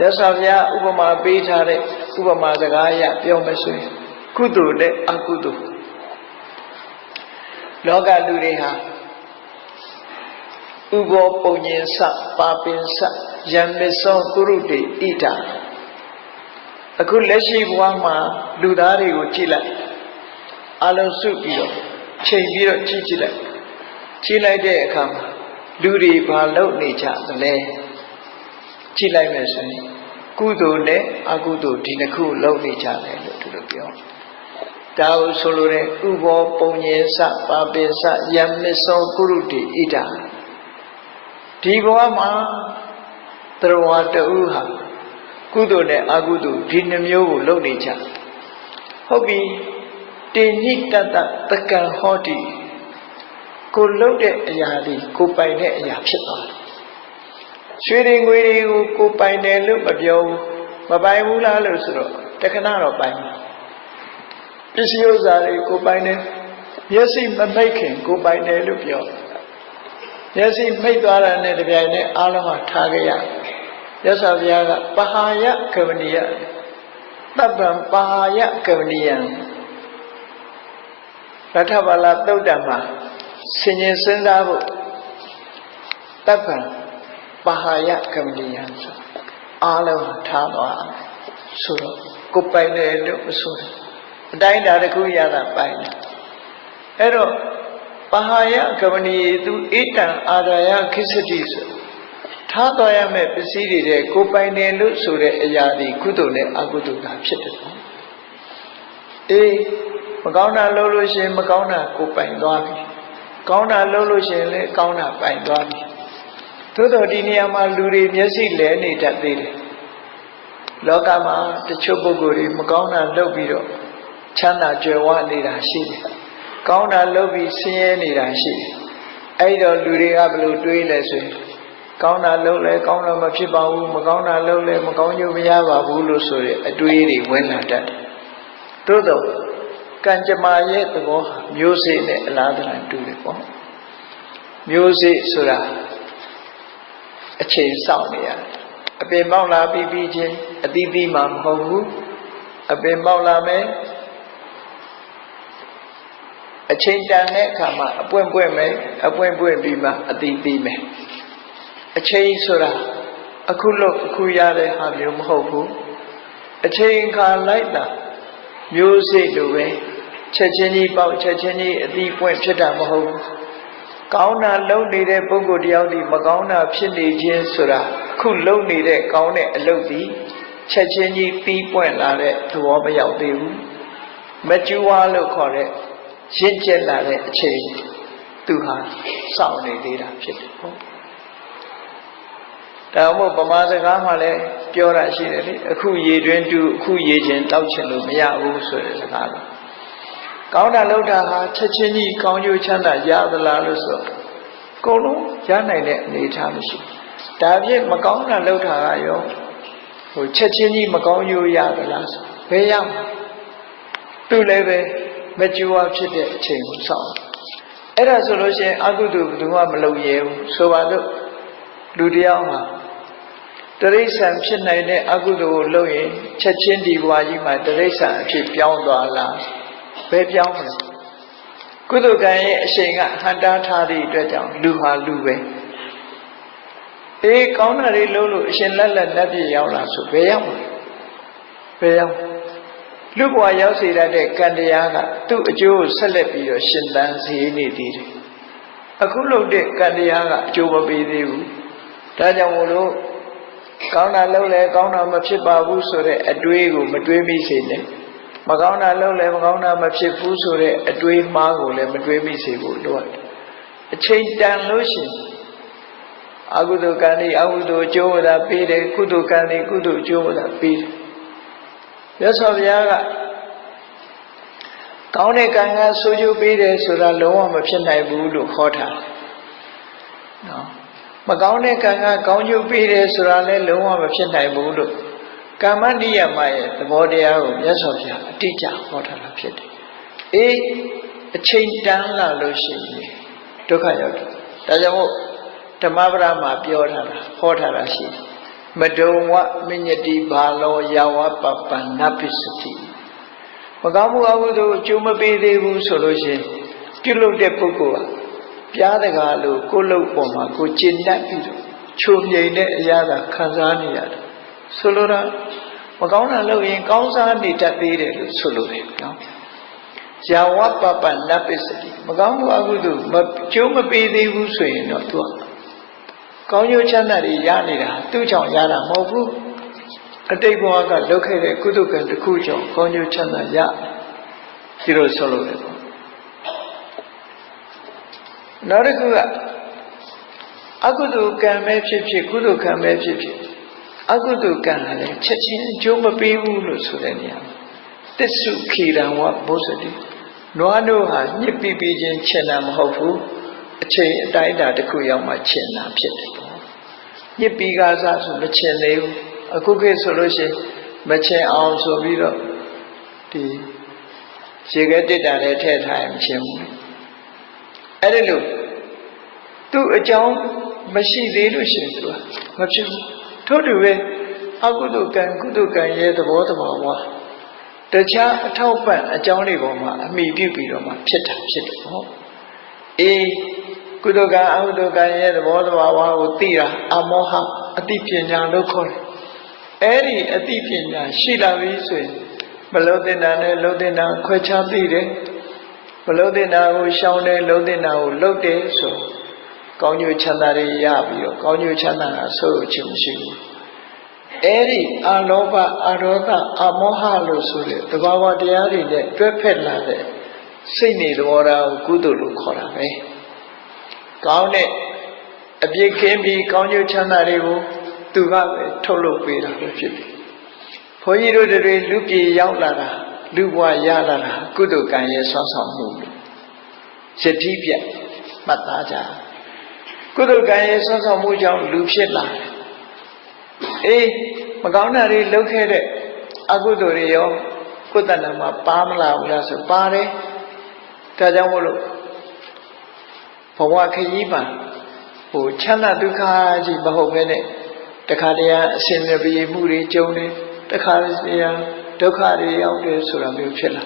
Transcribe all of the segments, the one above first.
ရသော်ဘုရားဥပမာပေးထားတဲ့ဥပမာစကားအရပြောမဆိုရင်ကုသိုလ်နဲ့အကုသိုလ်လောကလူတွေဟာဥဘောပုံညင်စပါပင်စယံမစ္ဆောကုရုတေဣဒာအခုလက်ရှိဘဝမှာလူသားတွေကိုကြည့်လိုက်အလုံးစုပြီးတော့ချိန်ပြီးတော့ကြည့်ကြည့်လိုက်ကြည့်လိုက်တဲ့အခါမှာလူတွေဘာလုပ်နေကြသလဲ ကြည့်လိုက်မယ်ဆိုရင်ကုသိုလ်နဲ့အကုသိုလ်ဒီနှစ်ခုလုပ်နေကြတယ်လို့သူတို့ပြောဒါကိုဆိုလိုတဲ့ဥဘောပုံညင်စပါပင်စယံမစ္ဆောကုရုတေဣဒာဒီဘဝမှာသရဝတူဟာကုသိုလ်နဲ့အကုသိုလ်ဒီနှမျိုးကိုလုပ်နေကြဟုတ်ပြီတင်ညိတတတကံဟောတိကိုလုပ်တဲ့အရာဒီကိုပိုင်တဲ့အရာဖြစ်သွားတယ် ရွှေတွေငွေတွေကိုကိုပိုင်တယ်လို့မပြောဘူးမပိုင်ဘူးလားလို့ဆိုတော့တခဏတော့ပိုင်တယ်ပစ္စည်းဥစ္စာတွေကိုပိုင်တယ်မျက်စိမမိတ်ခင်ကိုပိုင်တယ်လို့ပြောမျက်စိမိတ်သွားတာနဲ့တပြိုင်နက်အားလုံးကထားကြရမြတ်စွာဘုရားကပဟာယကဝနိယတပ္ပံပဟာယကဝနိယံရထဘာလသုတ်တံမှာဆင်ញင်စဉ်းစားဖို့တပ္ပံ ပဟာယကဝနိယံဆိုအားလုံးထားသွားဆိုတော့ကိုပိုင်တယ်လို့မဆိုဘူးအတိုင်းတာတစ်ခုရတာပိုင်တယ်အဲ့တော့ပဟာယကဝနိယေသူဣတံအာရယခိစ္စတိဆိုထားတော်ရမယ့်ပစ္စည်းတွေတဲ့ကိုပိုင်တယ်လို့ဆိုတဲ့အရာဒီကုသိုလ်နဲ့အကုသိုလ်ကဖြစ်တယ်ပေါ့အေးမကောင်းတာလုပ်လို့ရှိရင်မကောင်းတာကိုပိုင်သွားပြီကောင်းတာလုပ်လို့ရှိရင်လည်းကောင်းတာပိုင်သွားပြီ သို့တော်ဒီနေရာမှာလူတွေမျက်စိလဲနေတတ်သေးတယ်လောကမှာတချို့ပုဂ္ဂိုလ်တွေမကောင်းတာလုပ်ပြီးတော့ချမ်းသာကြွယ်ဝနေတာရှိတယ်ကောင်းတာလုပ်ပြီးဆင်းရဲနေတာရှိတယ်အဲ့တော့လူတွေကဘယ်လိုတွေးလဲဆိုရင်ကောင်းတာလုပ်လဲကောင်းတော့မဖြစ်ပါဘူးမကောင်းတာလုပ်လဲမကောင်းကျိုးမရပါဘူးလို့ဆိုတဲ့အတွေးတွေဝင်လာတတ်တယ်သို့တော့ကံကြမ္မာရဲ့သဘောဟာမျိုးစေ့နဲ့အလားတူတူတယ်ပေါ့မျိုးစေ့ဆိုတာ အချိန်စောင့်နေရတယ်အပင်ပေါက်လာပြီးပြီးချင်းအသီးသီးမှမဟုတ်ဘူးအပင်ပေါက်လာမယ်အချိန်တန်တဲ့အခါမှာအပွင့်ပွင့်မယ်အပွင့်ပွင့်ပြီးမှအသီးသီးမယ်အချိန်ဆိုတာအခုလို့အခုရတဲ့ဟာမျိုးမဟုတ်ဘူးအချိန်ခါလိုက်တာမျိုးစိတ်လိုပဲချက်ချင်းကြီးပေါက်ချက်ချင်းကြီးအသီးပွင့်ဖြစ်တာမဟုတ်ဘူး ကောင်းတာလုပ်နေတဲ့ပုဂ္ဂိုလ်တယောက်ဒီမကောင်းတာဖြစ်နေခြင်းဆိုတာခုလုပ်နေတဲ့ကောင်းတဲ့အလုပ်ဒီချက်ချင်းကြီးပြီးပွင့်လာတဲ့သဘောမရောက်သေးဘူးမကျူဝါလို့ခေါ်တဲ့ရင့်ကျက်လာတဲ့အချိန်သူဟာစောင့်နေသေးတာဖြစ်တယ်ဟုတ်ဒါမှမဟုတ်ဗမာစကားမှလည်းပြောတာရှိတယ်လေအခုရေတွင်းတူအခုရေချင်းတောက်ချင်လို့မရဘူးဆိုတဲ့စကားတော့ ကောင်းတာလုပ်တာဟာချက်ချင်းကြီးကောင်းကျိုးချမ်းသာရသလားလို့ဆိုအကုန်လုံးရနိုင်တဲ့အနေအထားမရှိဒါဖြင့်မကောင်းတာလုပ်တာကရောဟိုချက်ချင်းကြီးမကောင်းကျိုးရသလားဆိုဘယ်ရမှာသူလည်းပဲမကြွားဖြစ်တဲ့အချိန်ကိုစောင့်အဲ့ဒါဆိုလို့ရှိရင်အကုသိုလ်ဘယ်သူမှမလုပ်ရဲဘူးဆိုပါတော့လူတယောက်မှာတရိษံဖြစ်နိုင်တဲ့အကုသိုလ်ကိုလုပ်ရင်ချက်ချင်းဒီဘဝကြီးမှာတရိษံအဖြစ်ပြောင်းသွားလား ဘယ်ပြောင်းမလဲကုသိုလ်ကံရဲ့အရှိန်ကဟန်တားထားသည့်အတွက်ကြောင့်လူဟာလူပဲအေးကောင်းတာတွေလုပ်လို့အရှင်လက်လက်လက်ပြရောက်လာဆိုဘယ်ရောက်မလဲဘယ်ရောက်လူဘဝရောက်စေတတ်တဲ့ကံတရားကသူ့အကျိုးကိုဆက်လက်ပြီးတော့ရှင်သန်စေနေသေးတယ်အခုလုပ်တဲ့ကံတရားကအကျိုးမပေးသေးဘူးဒါကြောင့်မို့လို့ကောင်းတာလုပ်လဲကောင်းတာမဖြစ်ပါဘူးဆိုတဲ့အတွေးကိုမတွေးမိစေနဲ့ မကောင်းတာလုပ်လဲမကောင်းတာမဖြစ်ဘူးဆိုတဲ့အတွေးမှားကိုလည်းမတွေးမိစေဖို့လိုအပ်တယ်အချိန်တန်လို့ရှိရင်အကုသိုလ်ကံတွေအကုသိုလ်အကျိုးဝဒပေးတယ်ကုသိုလ်ကံတွေကုသိုလ်အကျိုးဝဒပေးတယ်မြတ်စွာဘုရားကကောင်းတဲ့ကံကဆိုးကျိုးပေးတယ်ဆိုတာလုံးဝမဖြစ်နိုင်ဘူးလို့ခေါ်ထားတယ်နော်မကောင်းတဲ့ကံကကောင်းကျိုးပေးတယ်ဆိုတာလည်းလုံးဝမဖြစ်နိုင်ဘူးလို့ ကာမနိယမရဲ့သဘောတရားကိုမြတ်စွာဘုရားအတိအကျဟောထားတာဖြစ်တယ်။အေးအချိန်တန်းလာလို့ရှိရင်ဒုက္ခရောက်တယ်။ဒါကြောင့်မို့ဓမ္မပဒမှာပြောထားတာဟောထားတာရှိတယ်။မဒုံဝမညတိဘာလောယာဝပပန္နပိစတိမကောင်းမှုအကုသိုလ်အကျိုးမပေးသေးဘူးဆိုလို့ရှိရင်ပြုလုပ်တဲ့ပုဂ္ဂိုလ်ဟာပြားတကားလို့ကိုယ်လုပ်ပေါ်မှာကိုကျင့်တတ်ပြီးတော့ချုံမြိန်တဲ့အရာသာခံစားနေရတယ် ဆိုလိုတာမကောင်းတာလုပ်ရင်ကောင်းစားနေတတ်သေးတယ်လို့ဆိုလိုတယ်နော်ယာဝပပနပစ္စတိမကောင်းမှုအကုသိုလ်မကျိုးမပေးသေးဘူးဆိုရင်တော့သူကကောင်းကျိုးချမ်းသာတွေရနေတာသူ့ကြောင့်ရတာမဟုတ်ဘူးအတိတ်ဘဝကလုပ်ခဲ့တဲ့ကုသကံတစ်ခုကြောင့်ကောင်းကျိုးချမ်းသာရဒီလိုဆိုလို့တယ်ပေါ့နောက်တစ်ခုကအကုသိုလ်ကံပဲဖြစ်ဖြစ်ကုသိုလ်ကံပဲဖြစ်ဖြစ် အကုသိုလ်ကံလည်းချက်ချင်းအကျိုးမပေးဘူးလို့ဆိုတဲ့နေရာတစ္ဆုခေရံဝဘုဇတိနွားတို့ဟာညစ်ပြီးပြီးချင်းချင်တာမဟုတ်ဘူးအချိန်အတိုင်းအတာတစ်ခုရောက်မှချင်တာဖြစ်တယ်ပေါ့ညစ်ပြီးကားစားဆိုမချင်သေးဘူးအခုခေတ်ဆိုလို့ရှိရင်မချင်အောင်ဆိုပြီးတော့ဒီရေခဲတစ်တာလည်းထည့်ထားရင်မချင်ဘူးအဲ့ဒီလိုသူ့အကြောင်းမရှိသေးလို့ရှိရင်သူကမဖြစ်ဘူး ထို့တူပဲအကုသိုလ်ကံကုသိုလ်ကံရဲ့သဘောတဘာဝတခြားအထောက်ပံ့အကြောင်းတွေပေါ်မှာအမိပြုပြီးတော့မှဖြစ်တာဖြစ်တယ်ဟုတ်အေးကုသိုလ်ကံအကုသိုလ်ကံရဲ့သဘောတဘာဝကိုသိတာအမောဟအတိပညာလို့ခေါ်တယ်အဲ့ဒီအတိပညာရှိလာပြီဆိုရင်မလုံးတင်တာနဲ့လုံးတင်တာခွဲခြားသိတယ်မလုံးတင်တာကိုရှောင်တယ်လုံးတင်တာကိုလှုပ်တယ်ဆို ကောင်းကျိုးချမ်းသာတွေရပြီးတော့ကောင်းကျိုးချမ်းသာတာဆိုချင်မရှိဘူးအဲ့ဒီအာလောဘအာရောဂအာမောဟလို့ဆိုတဲ့တဘာဝတရားတွေနဲ့တွဲဖက်လာတဲ့စိတ်နေသဘောထားကိုကုသိုလ်လို့ခေါ်တာပဲကောင်းတဲ့အပြစ်ကင်းပြီးကောင်းကျိုးချမ်းသာတွေကိုသူကပဲထုတ်လုပ်ပေးတာပဲဖြစ်တယ်ဘုန်းကြီးတို့တွေလူပြေရောက်လာတာလူဘဝရလာတာကုသိုလ်ကံရဲ့ဆွမ်းဆောင်မှုယတိပြတ်မှတ်သားကြ ကုသိုလ်ကံရဲ့ဆွမ်းဆောင်မှုကြောင့်လူဖြစ်လာတယ်အေးမကောင်းတာတွေလုပ်ခဲ့တဲ့အကုသိုလ်တွေရောကိုယ်တဏ္ဍာမှာပါမလာဘူးလားဆိုပါတယ်ဒါကြောင့်မို့လို့ဘဝခရီးမှာဟိုချမ်းသာဒုက္ခကြီးမဟုတ်ဘဲနဲ့တခါတည်းအရှင်မပြေမှုတွေကြုံတယ်တခါတည်းဒုက္ခတွေရောက်တယ်ဆိုတာမျိုးဖြစ်လာ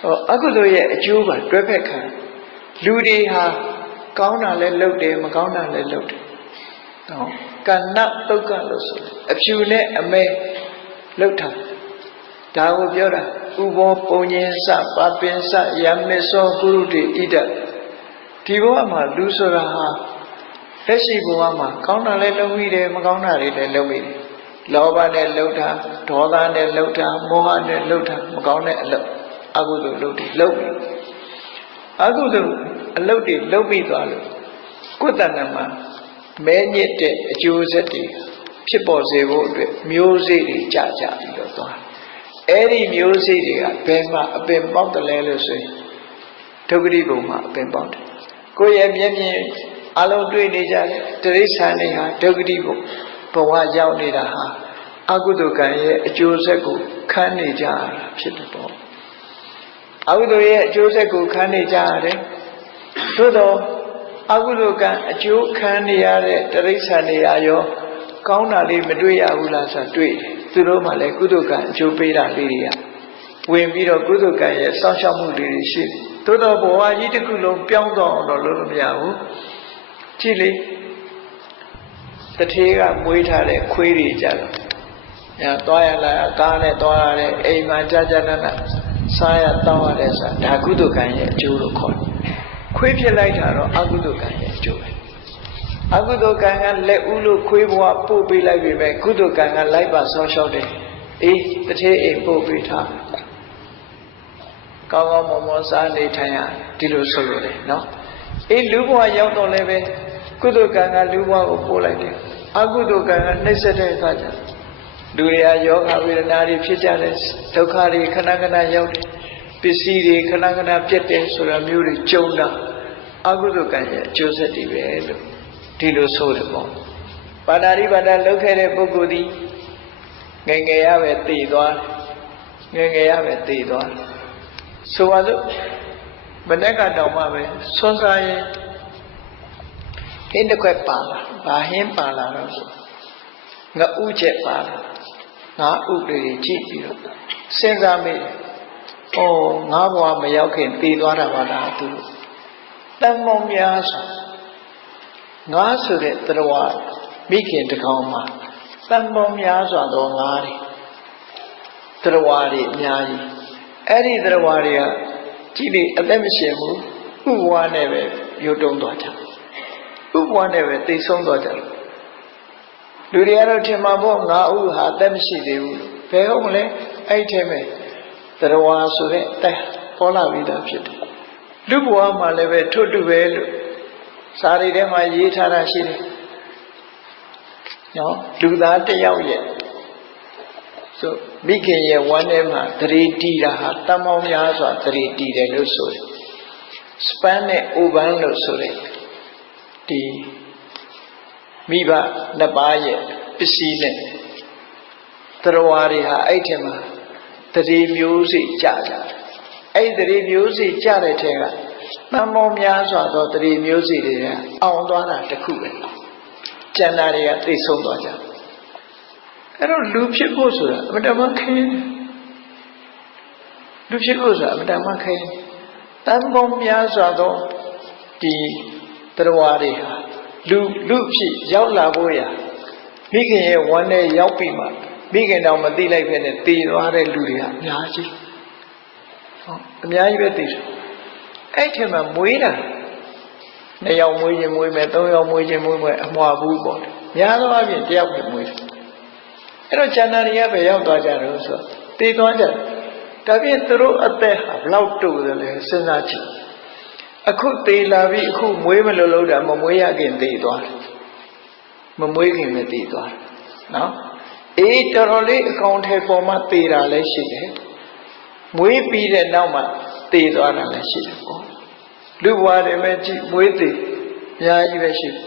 ဟောအကုသိုလ်ရဲ့အကျိုးပါတွဲဖက်ခံလူတွေဟာ ကောင်းတာလည်းလုပ်တယ်မကောင်းတာလည်းလုပ်တယ်ဟောကဏ္ဍတုတ်ကလို့ဆိုအဖြူနဲ့အမဲလှုပ်တာဒါကိုပြောတာဥဘောပုံညင်စပပင်စယမေသောကုရုတိဣဒဒီဘဝမှာလူဆိုတာဟာလက်ရှိဘဝမှာကောင်းတာလည်းလုပ်မိတယ်မကောင်းတာတွေလည်းလုပ်မိတယ်လောဘနဲ့လှုပ်တာဒေါသနဲ့လှုပ်တာမောဟနဲ့လှုပ်တာမကောင်းတဲ့အလုပ်အကုသိုလ်လုပ်တယ်လုပ်ပြီအကုသိုလ် အလုပ်တွေလုပ်ပြီးသွားလို့ကိုယ်တဏ္ဍမှာမဲညစ်တဲ့အကျိုးဆက်တွေဖြစ်ပေါ်စေဖို့အတွက်မျိုးစေ့တွေကြာကြာပြီးတော့သွားအဲ့ဒီမျိုးစေ့တွေကဘယ်မှာအပင်ပေါက်တယ်လဲလို့ဆိုရင်ဒုက္ခတိဘုံမှာအပင်ပေါက်တယ်ကိုယ့်ရဲ့မျက်မြင်အလုံးတွေ့နေကြတဲ့တိရစ္ဆာန်တွေဟာဒုက္ခတိဘုံဘဝရောက်နေတာဟာအကုသိုလ်ကံရဲ့အကျိုးဆက်ကိုခံနေကြရတာဖြစ်တယ်ပေါ့အကုသိုလ်ရဲ့အကျိုးဆက်ကိုခံနေကြရတယ် သို့တော့အကုသိုလ်ကံအကျိုးခံနေရတဲ့တရိစ္ဆာန်တွေအရောကောင်းတာလေးမတွေ့ရဘူးလားဆိုတွေ့တယ်သူတို့မှလည်းကုသိုလ်ကံအကျိုးပေးတာလေးတွေကဝင်ပြီးတော့ကုသိုလ်ကံရဲ့စောင့်ရှောက်မှုလေးတွေရှိတယ်သို့တော့ဘဝကြီးတစ်ခုလုံးပြောင်းသွားအောင်တော့လုပ်လို့မရဘူးကြည့်လေတထေးကမွေးထားတဲ့ခွေးတွေကြတော့ညာသွားရလာကားနဲ့သွားရတဲ့အိမ်မှာကြာကြာနာနာစားရတောင်းရတဲ့ဆိုတာဒါကုသိုလ်ကံရဲ့အကျိုးလို့ခေါ်တယ် ခွေးဖြစ်လိုက်တာတော့အကုသိုလ်ကံရဲ့အကျိုးပဲအကုသိုလ်ကံကလက်ဦးလို့ခွေးဘဝပို့ပေးလိုက်ပြီပဲကုသိုလ်ကံကလိုက်ပါဆောင်းလျှောက်တယ်အေးတထေးအိမ်ပို့ပေးထားကောင်းကောင်းမွန်မွန်စားနေထိုင်ရဒီလိုဆိုလို့လေနော်အေးလူဘဝရောက်တော့လည်းပဲကုသိုလ်ကံကလူဘဝကိုပို့လိုက်တယ်အကုသိုလ်ကံကနှိမ့်ဆက်တဲ့အခါကျလူတွေကယောဂဝေဒနာတွေဖြစ်ကြတယ်ဒုက္ခတွေခဏခဏရောက်တယ်ပစ္စည်းတွေခဏခဏပြတ်တယ်ဆိုတာမျိုးတွေကြုံတာ အကုသိုလ်ကံရဲ့အကျိုးဆက်တွေပဲလို့ဒီလိုဆိုတယ်ပေါ့ပါဏာရိပါဒလောက်ခဲ့တဲ့ပုဂ္ဂိုလ်ဒီငယ်ငယ်ရပဲတည်သွားငယ်ငယ်ရပဲတည်သွားဆိုပါစို့မနေ့ကတောင်မှပဲဆွမ်းစားရင်ဟင်းတစ်ခွက်ပါလာဘာဟင်းပါလာတော့ဆိုငါဥချက်ပါလားငါဥတွေကြည့်ပြီးတော့စဉ်းစားမိတယ်။အော်ငါဘဝမရောက်ခင်တည်သွားတာပါလားသူတ န်မောင်များဆိုငါဆိုတဲ့တရားမိခင်တကောင်မှာတန်မောင်များစွာသောငါတွေတရားတွေအများကြီးအဲ့ဒီတရားတွေကကြည့်လေအသက်မရှင်ဘူးဥဘဝနဲ့ပဲရုပ်တုံးသွားကြဥဘဝနဲ့ပဲသိဆုံးသွားကြတယ်လူတွေကတော့ထင်မှာပေါ့ငါဥဟာအသက်မရှိသေးဘူးဘယ်ဟုတ်မလဲအဲ့ထဲမှာတရားဆိုတဲ့တက်ပေါ်လာပြီးသားဖြစ်တယ် လူဘဝမှာလည်းပဲထွတ်တူပဲလို့စာရီထဲမှာရေးထားတာရှိတယ်နော်လူသားတစ်ယောက်ရဲ့ဆိုမိခင်ရဲ့ဝမ်းထဲမှာသတိတီးတာဟာတမောင်းများစွာသတိတီးတယ်လို့ဆိုတယ်စပန်နဲ့အိုဘန်လို့ဆိုတယ်ဒီမိဘနှစ်ပါးရဲ့ပစ္စည်းနဲ့တရားဝါတွေဟာအဲ့ထဲမှာသတိမျိုးစိကြကြတယ် အဲ့ဒီသတိမျိုးစိကြတဲ့ထဲကတန်မောများစွာသောသတိမျိုးစိတွေကအောင်သွားတာတခုပဲကျန်တာတွေကသိဆုံးသွားကြတယ်အဲ့တော့လူဖြစ်ဖို့ဆိုတာအမတမခင်းလူဖြစ်ဖို့ဆိုတာအမတမခင်းတန်ပေါင်းများစွာသောဒီတရားတွေဟာလူလူဖြစ်ရောက်လာဖို့ရာမိခင်ရဲ့ဝမ်းနဲ့ရောက်ပြီမှမိခင်တော်မသိလိုက်ပဲနဲ့တည်သွားတဲ့လူတွေကအများကြီးဟုတ် အများကြီးပဲတည်တယ်အဲ့ထက်မှမွေးတာနှစ်ယောက်မွေးခြင်းမွေးမယ်သုံးယောက်မွေးခြင်းမွေးမယ်အမွာဘူးပေါ့များသောအားဖြင့်တယောက်ပဲမွေးတယ်အဲ့တော့ကျန်တာတွေကပဲရောက်သွားကြတယ်ဆိုတော့တည်သွားကြတယ်ဒါဖြင့်သူတို့အသက်ဟာဘလောက်တူတယ်လဲစဉ်းစားကြည့်အခုသေးလာပြီအခုမွေးမလို့လို့တာမမွေးရခင်သေးသွားတယ်မမွေးခင်ပဲသေးသွားတယ်နော်အေးတော်တော်လေးအကောင်ထဲပေါ်မှာသေးတာလည်းရှိတယ် မွေးပြီးတဲ့နောက်မှာသေးသွားတာလည်းရှိတယ်ပေါ့လူဘဝတွေပဲကြည့်မွေးသေးအများကြီးပဲရှိတယ်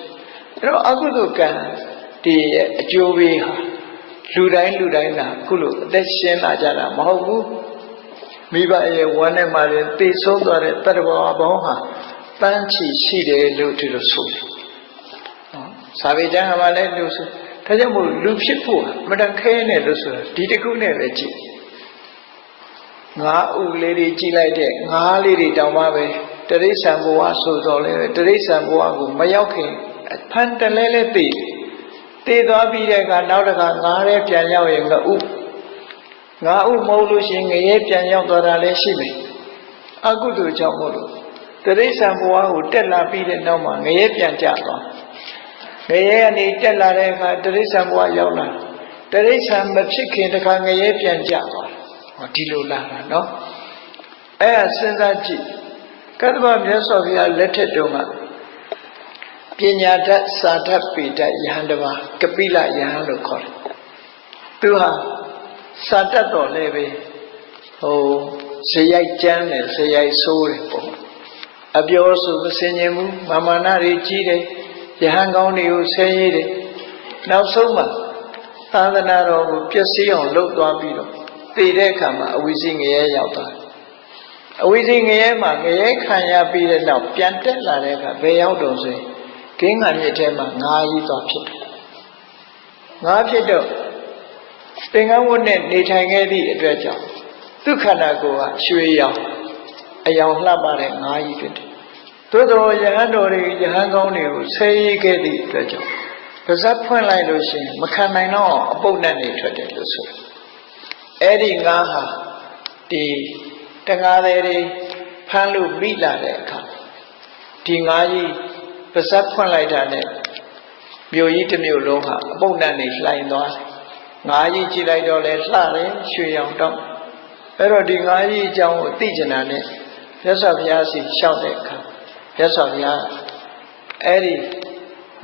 အဲ့တော့အကုသိုလ်ကံဒီရဲ့အကျိုးပေးဟာလူတိုင်းလူတိုင်းကခုလိုအသက်ရှင်လာကြတာမဟုတ်ဘူးမိဘရဲ့ဝမ်းထဲမှာရင်သိဆုံးသွားတဲ့တတ္တဝါဘောင်းဟာတန်းချီရှိတယ်လို့ဒီလိုဆိုတယ်နော်စာပေကျမ်းကမှလည်းလို့ဆိုဒါကြောင့်မို့လူဖြစ်ဖို့မတန်ခဲနဲ့လို့ဆိုတာဒီတခုနဲ့ပဲကြည့် ငါးဥလေးတွေကြည့်လိုက်တဲ့ငါးလေးတွေတောင်မှပဲတရိษံဘဝဆိုတော့လေတရိษံဘဝကိုမရောက်ခင်ဖန်တလဲလဲသိတယ်တည်သွားပြီးတဲ့အခါနောက်တစ်ခါငါးရဲပြန်ရောက်ရင်ငါဥငါဥမဟုတ်လို့ရှိရင်ငရဲပြန်ရောက်သွားတာလည်းရှိမယ်အကုသိုလ်ကြောင့်မို့လို့တရိษံဘဝကိုတက်လာပြီးတဲ့နောက်မှာငရဲပြန်ကြသွားငရဲကနေတက်လာတဲ့အခါတရိษံဘဝရောက်လာတရိษံမဖြစ်ခင်တခါငရဲပြန်ကြသွားဟော း ဒီလိုလာတာနော်အဲ့ဒါစဉ်းစားကြည့်ကတ္တဗမြတ်စွာဘုရားလက်ထက်တုန်းကပညာတတ်စာတတ်ပေတတ်ယဟန်တပါကပိလယဟန်လို့ခေါ်တယ်သူဟာစာတတ်တော်လည်းပဲဟိုဇယိုက်ကျမ်းတယ်ဇယိုက်ဆိုးတယ်ပေါ့အပြောဆိုမစင်ញင်ဘူးမာမာနတွေကြီးတယ်ယဟန်ကောင်းတွေကိုဆဲရေးတယ်နောက်ဆုံးမှာသာသနာတော်ကိုပျက်စီးအောင်လုပ်သွားပြီးတော့ တည်တဲ့အခါမှာအဝိဇ္ဇငရဲရောက်သွားတယ်အဝိဇ္ဇငရဲမှာငရဲခံရပြီးတဲ့နောက်ပြန်တက်လာတဲ့အခါဘယ်ရောက်တော့ဆိုရင်ကင်းငံမြစ်ထဲမှာငါးကြီးသွားဖြစ်တယ်ငါးဖြစ်တော့သင်္ကန်းဝတ်နဲ့နေထိုင်ခဲ့သည့်အတွက်ကြောင့်သူခန္ဓာကိုယ်ကရွှေရောင်အယောင်လှပတဲ့ငါးကြီးဖြစ်တယ်သို့တော်ယဟန်တော်တွေယဟန်ကောင်းတွေကိုဆဲရေးခဲ့သည့်အတွက်ကြောင့်ပါဇက်ဖွင့်လိုက်လို့ရှိရင်မခံနိုင်တော့အပုတ်နဲ့နေထွက်တယ်လို့ဆို အဲ့ဒီငါးဟာဒီတငါးတွေဖမ်းလို့မိလာတဲ့အခါဒီငါးကြီးပါဇက်ဖွင့်လိုက်တာနဲ့မြို့ကြီးတစ်မြို့လုံးဟာအပုတ်နဲ့နေလှိုင်သွားတယ်ငါးကြီးကြည့်လိုက်တော့လဲလှတယ်ရွှေရောင်တောင်းအဲ့တော့ဒီငါးကြီးအကြောင်းကိုသိကျင်တာနဲ့ရသော်ဘုရားစီလျှောက်တဲ့အခါရသော်ဘုရားအဲ့ဒီ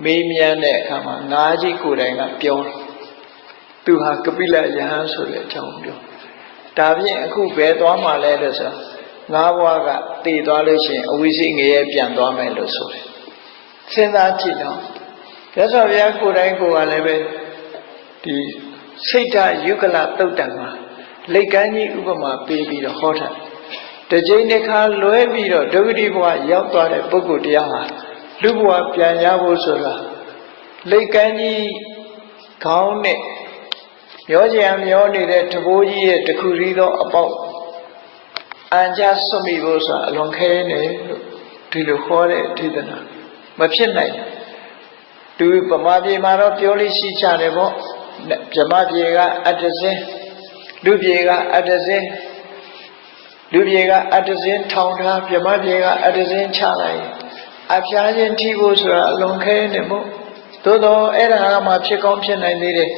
မေးမြန်းတဲ့အခါမှာငါးကြီးကိုယ်တိုင်ကပြောတယ် သူဟာကပိလယဟန်ဆိုတဲ့အကြောင်းပြောဒါဖြင့်အခုဘယ်သွားမှလဲလို့ဆိုငါးဘွားကတည်သွားလို့ရှိရင်အဝိဇ္ဇငရဲပြန်သွားမယ်လို့ဆိုတယ်စဉ်းစားကြည့်တော့ရသော်ဘုရားကိုယ်တိုင်ကိုယ်ကလည်းပဲဒီစိတ်ဓာယုကလတုတ်တံမှာလိတ်ကမ်းကြီးဥပမာပေးပြီးတော့ဟောထားတကြိမ်တစ်ခါလွဲပြီးတော့ဒုက္ခတိဘဝရောက်သွားတဲ့ပုဂ္ဂိုလ်တရားဟာလူဘဝပြန်ရဖို့ဆိုတာလိတ်ကမ်းကြီးခေါင်းနဲ့ မျောကြံမျောနေတဲ့တဘိုးကြီးရဲ့တခုရီးသောအပေါက်အန်ကြဆွမိဖို့ဆိုတာအလွန်ခဲနေလို့ဒီလိုခေါ်တဲ့ဒေသနာမဖြစ်နိုင်ဘူးသူဗမာပြည်မှာတော့ပြောလို့ရှိကြတယ်ပေါ့ဗမာပြည်ကအတ္တစင်းလူပြည်ကအတ္တစင်းလူပြည်ကအတ္တစင်းထောင်ထားဗမာပြည်ကအတ္တစင်းချလိုက်အဖျားခြင်းထိဖို့ဆိုတာအလွန်ခဲနေမို့သို့တော့အဲ့ဒါကမှဖြစ်ကောင်းဖြစ်နိုင်သေးတယ်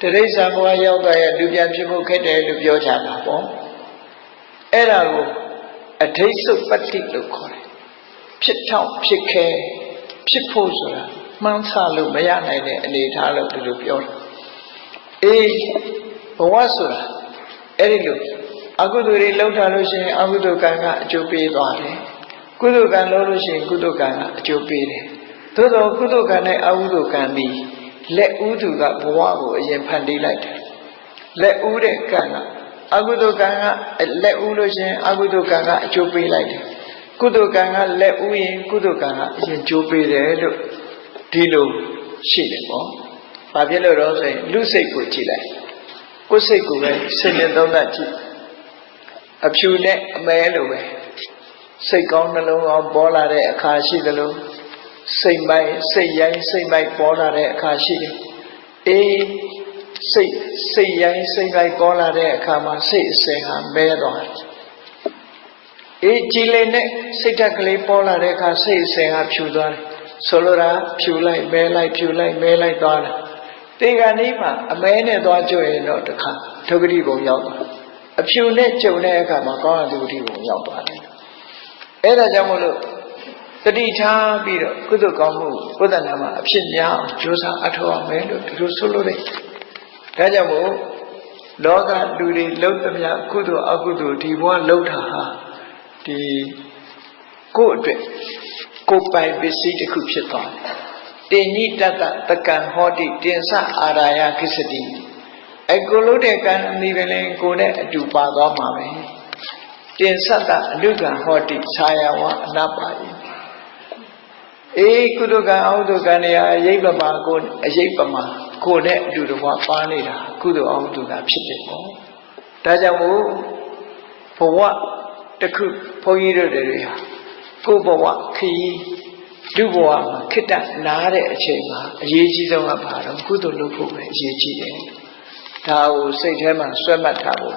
တရိစ္ဆာန်ဘဝရောက်သွားရဲ့လူပြန်ဖြစ်ဖို့ခက်တယ်လို့ပြောကြတာပေါ့အဲ့ဒါကိုအဋိဋ္ဌုပတ္တိလို့ခေါ်တယ်ဖြစ်ထောင်ဖြစ်ခဲဖြစ်ဖို့ဆိုတာမှန်းဆလို့မရနိုင်တဲ့အနေအထားလို့ဒီလိုပြောတယ်အေးဘဝဆိုတာအဲ့ဒီလိုအကုသိုလ်တွေလုပ်ထားလို့ရှိရင်အကုသိုလ်ကံကအကျိုးပေးသွားတယ်ကုသိုလ်ကံလုပ်လို့ရှိရင်ကုသိုလ်ကံကအကျိုးပေးတယ်သို့သောကုသိုလ်ကံနဲ့အကုသိုလ်ကံသည် လက်ဥသူကဘဝကိုအရင်ဖန်တီးလိုက်တယ်လက်ဥတဲ့ကံကအကုသိုလ်ကံကလက်ဥလို့ရှိရင်အကုသိုလ်ကံကအကျိုးပေးလိုက်တယ်ကုသိုလ်ကံကလက်ဥရင်ကုသိုလ်ကံကအရင်ကျိုးပေးတယ်လို့ဒီလိုရှိတယ်ပေါ့။ဘာဖြစ်လို့တော့ဆိုရင်လူစိတ်ကိုကြည့်လိုက်။ကိုယ်စိတ်ကိုပဲစဉ်းနေသုံးသပ်ကြည့်။အဖြူနဲ့အမဲလိုပဲစိတ်ကောင်းနှလုံးကောင်းပေါ်လာတဲ့အခါရှိသလို စိတ်မိုက်စိတ်ရိုင်းစိတ်မိုက်ပေါ်လာတဲ့အခါရှိတယ်။အေးစိတ်စိတ်ရိုင်းစိတ်မိုက်ပေါ်လာတဲ့အခါမှာစိတ်အစဉ်ဟာမဲသွားတယ်။အေးကြည်လင်တဲ့စိတ်ဓာတ်ကလေးပေါ်လာတဲ့အခါစိတ်အစဉ်ဟာဖြူသွားတယ်။ဆိုလိုတာဖြူလိုက်မဲလိုက်ဖြူလိုက်မဲလိုက်သွားတယ်။တေကဏီမှာအမဲနဲ့သွားကြွရင်တော့တခါဒုက္ခတိဘုံရောက်သွား။အဖြူနဲ့ကြုံတဲ့အခါမှာကောင်းတဲ့ဒုက္ခတိဘုံရောက်သွားတယ်။အဲဒါကြောင့်မို့လို့ တတိထားပြီးတော့ကုသကောင်းမှုဘုဒ္ဓနာမှာအဖြစ်များအောင်ကြိုးစားအထောက်အမယ်လို့ဒီလိုဆိုလို့တယ်။ဒါကြောင့်မို့လောကလူတွေလှုပ်သမျှကုသိုလ်အကုသိုလ်ဒီဘဝလှုပ်တာဟာဒီကိုယ့်အတွက်ကိုယ်ပိုင်ပစ္စည်းတစ်ခုဖြစ်သွားတယ်။တင်ညိတတတကံဟောတိတင်စအာရာယကိစ္စတိအကိုလို့တဲ့ကံအမိပဲလဲကိုနဲ့အတူပါသွားမှာပဲ။တင်စတအနုကံဟောတိခြာယဝအနပါယိ အေးကုသကံအဟုဒကံတွေဟာအယိပ္ပမာကိုအယိပ္ပမာကိုနဲ့အတူတကွပါနေတာကုသိုလ်အဟုဒကံဖြစ်တယ်ပေါ့ဒါကြောင့်မို့ဘဝတစ်ခုဘုန်းကြီးတို့တွေဟာကိုယ်ဘဝခရီးလူဘဝမှာခိတ္တနားတဲ့အချိန်မှာအရေးကြီးဆုံးကဘာတော့ကုသိုလ်လုပ်ဖို့ပဲအရေးကြီးတယ်ဒါကိုစိတ်ထဲမှာဆွဲမှတ်ထားဖို့